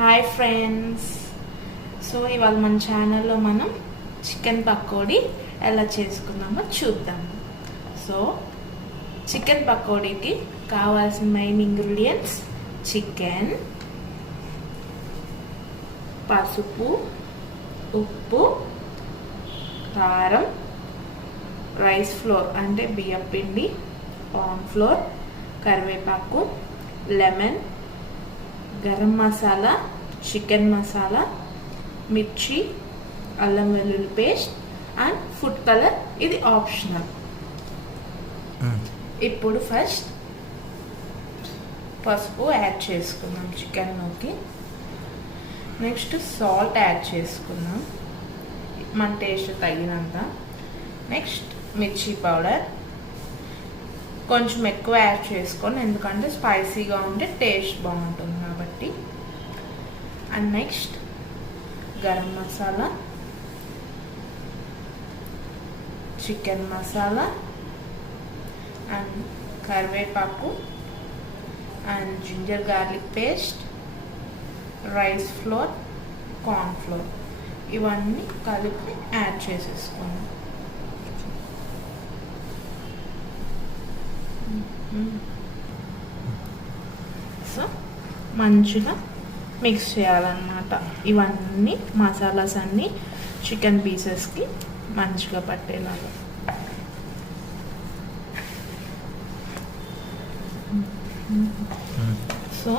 Hi friends. So ఇవాళ మన ఛానల్లో మనం చికెన్ పకోడీ ఎలా చేసుకున్నామో చూద్దాం. సో చికెన్ పకోడీకి కావాల్సిన మెయిన్ ఇంగ్రీడియంట్స్ చికెన్, పసుపు, ఉప్పు, కారం, రైస్ ఫ్లోర్ అంటే బియ్యం పిండి, కార్న్ ఫ్లోర్, కరివేపాకు, లెమన్, గరం మసాలా, చికెన్ మసాలా, మిర్చి, అల్లం వెల్లుల్లి పేస్ట్ అండ్ ఫుడ్ కలర్. ఇది ఆప్షనల్. ఇప్పుడు ఫస్ట్ పసుపు యాడ్ చేసుకుందాం చికెన్లోకి. నెక్స్ట్ సాల్ట్ యాడ్ చేసుకుందాం మన టేస్ట్ తగినంత. నెక్స్ట్ మిర్చి పౌడర్ కొంచెం ఎక్కువ యాడ్ చేసుకోండి, ఎందుకంటే స్పైసీగా ఉంటే టేస్ట్ బాగుంటుంది కాబట్టి. And next garam masala, chicken masala and కరివేపాకు and ginger garlic paste, rice flour, corn flour ఇవన్నీ కలిపి యాడ్ చేసేసుకోండి. సో మంచిగా మిక్స్ చేయాలన్నమాట. ఇవన్నీ మసాలాస్ అన్నీ చికెన్ పీసెస్కి మంచిగా పట్టేలాగా. సో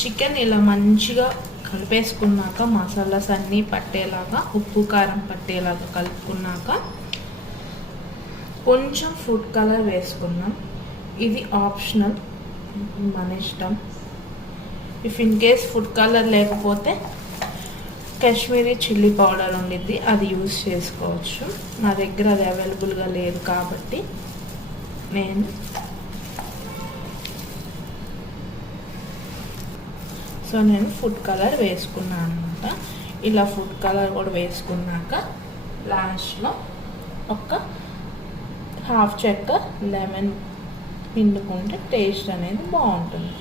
చికెన్ ఇలా మంచిగా కలిపేసుకున్నాక, మసాలాస్ అన్నీ పట్టేలాగా, ఉప్పు కారం పట్టేలాగా కలుపుకున్నాక కొంచెం ఫుడ్ కలర్ వేసుకుందాం. ఇది ఆప్షనల్, మన ఇష్టం. If in case food colour లేకపోతే కాశ్మీరీ చిల్లీ పౌడర్ ఉండిద్ది, అది యూజ్ చేసుకోవచ్చు. నా దగ్గర అది అవైలబుల్గా లేదు కాబట్టి నేను ఫుడ్ కలర్ వేసుకున్నాను అనమాట. ఇలా ఫుడ్ కలర్ కూడా వేసుకున్నాక లాస్ట్లో ఒక హాఫ్ చెక్క లెమన్ పిండుకుంటే టేస్ట్ అనేది బాగుంటుంది.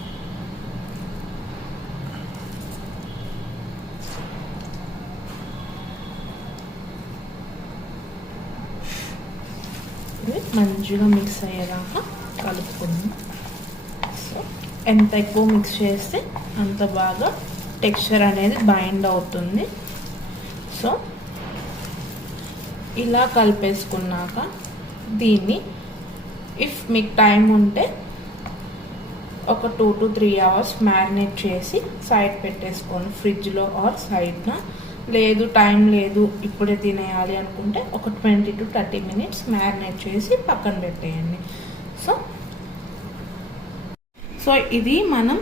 ఇది మంచిగా మిక్స్ అయ్యేదాకా కలుపుకుందాం. సో ఎంత ఎక్కువ మిక్స్ చేస్తే అంత బాగా టెక్స్చర్ అనేది బైండ్ అవుతుంది. సో ఇలా కలిపేసుకున్నాక దీన్ని ఇఫ్ మీకు టైం ఉంటే ఒక 2 to 3 hours మ్యారినేట్ చేసి సైడ్ పెట్టేసుకోండి ఫ్రిడ్జ్లో ఆర్ సైడ్న. లేదు టైం లేదు ఇప్పుడే తినేయాలి అనుకుంటే ఒక 20 to 30 minutes మ్యారినేట్ చేసి పక్కన పెట్టేయండి. సో ఇది మనం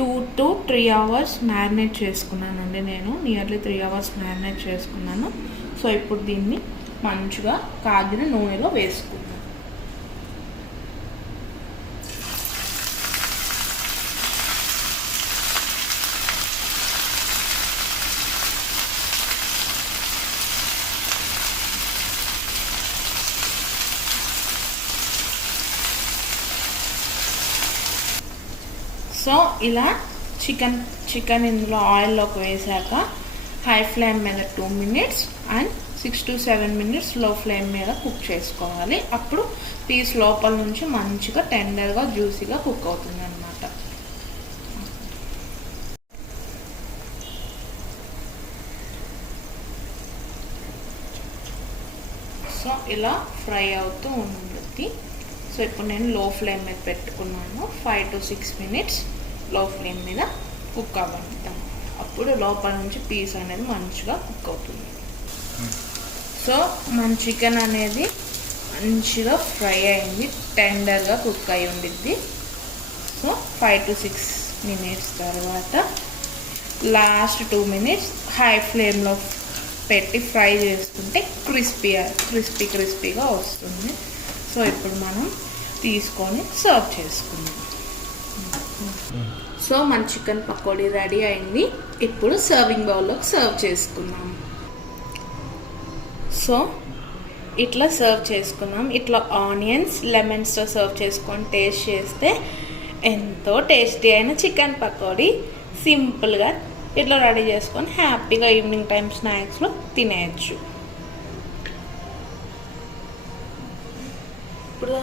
2 to 3 hours మ్యారినేట్ చేసుకున్నానండి. నేను నియర్లీ 3 hours మ్యారినేట్ చేసుకున్నాను. సో ఇప్పుడు దీన్ని మంచిగా కాగిన నూనెలో వేసుకుందాం. సో ఇలా చికెన్ ఇందులో ఆయిల్లోకి వేసాక హై ఫ్లేమ్ మీద 2 minutes అండ్ 6 to 7 minutes లో ఫ్లేమ్ మీద కుక్ చేసుకోవాలి. అప్పుడు పీస్ లోపల నుంచి మంచిగా టెండర్గా జ్యూసీగా కుక్ అవుతుంది అన్నమాట. సో ఇలా ఫ్రై అవుతూ ఉంటుంది. సో ఇప్పుడు నేను లో ఫ్లేమ్ మీద పెట్టుకున్నాను. 5 to 6 minutes లో ఫ్లేమ్ మీద కుక్ అవ్వనిద్దాం. అప్పుడు లోపల నుంచి పీస్ అనేది మంచిగా కుక్ అవుతుంది. సో మన చికెన్ అనేది మంచిగా ఫ్రై అయింది, టెండర్గా కుక్ అయి ఉండిద్ది. సో 5 to 6 minutes తర్వాత లాస్ట్ 2 minutes హై ఫ్లేమ్లో పెట్టి ఫ్రై చేసుకుంటే క్రిస్పీగా వస్తుంది. సో ఇప్పుడు మనం తీసుకొని సర్వ్ చేసుకుందాం. సో మన చికెన్ పకోడీ రెడీ అయింది. ఇప్పుడు సర్వింగ్ బౌల్లోకి సర్వ్ చేసుకుందాం. సో ఇట్లా సర్వ్ చేసుకున్నాం. ఇట్లా ఆనియన్స్ లెమన్స్తో సర్వ్ చేసుకొని టేస్ట్ చేస్తే ఎంతో టేస్టీ అయిన చికెన్ పకోడీ సింపుల్గా ఇట్లా రెడీ చేసుకొని హ్యాపీగా ఈవినింగ్ టైం స్నాక్స్లో తినేయచ్చు. ఇప్పుడు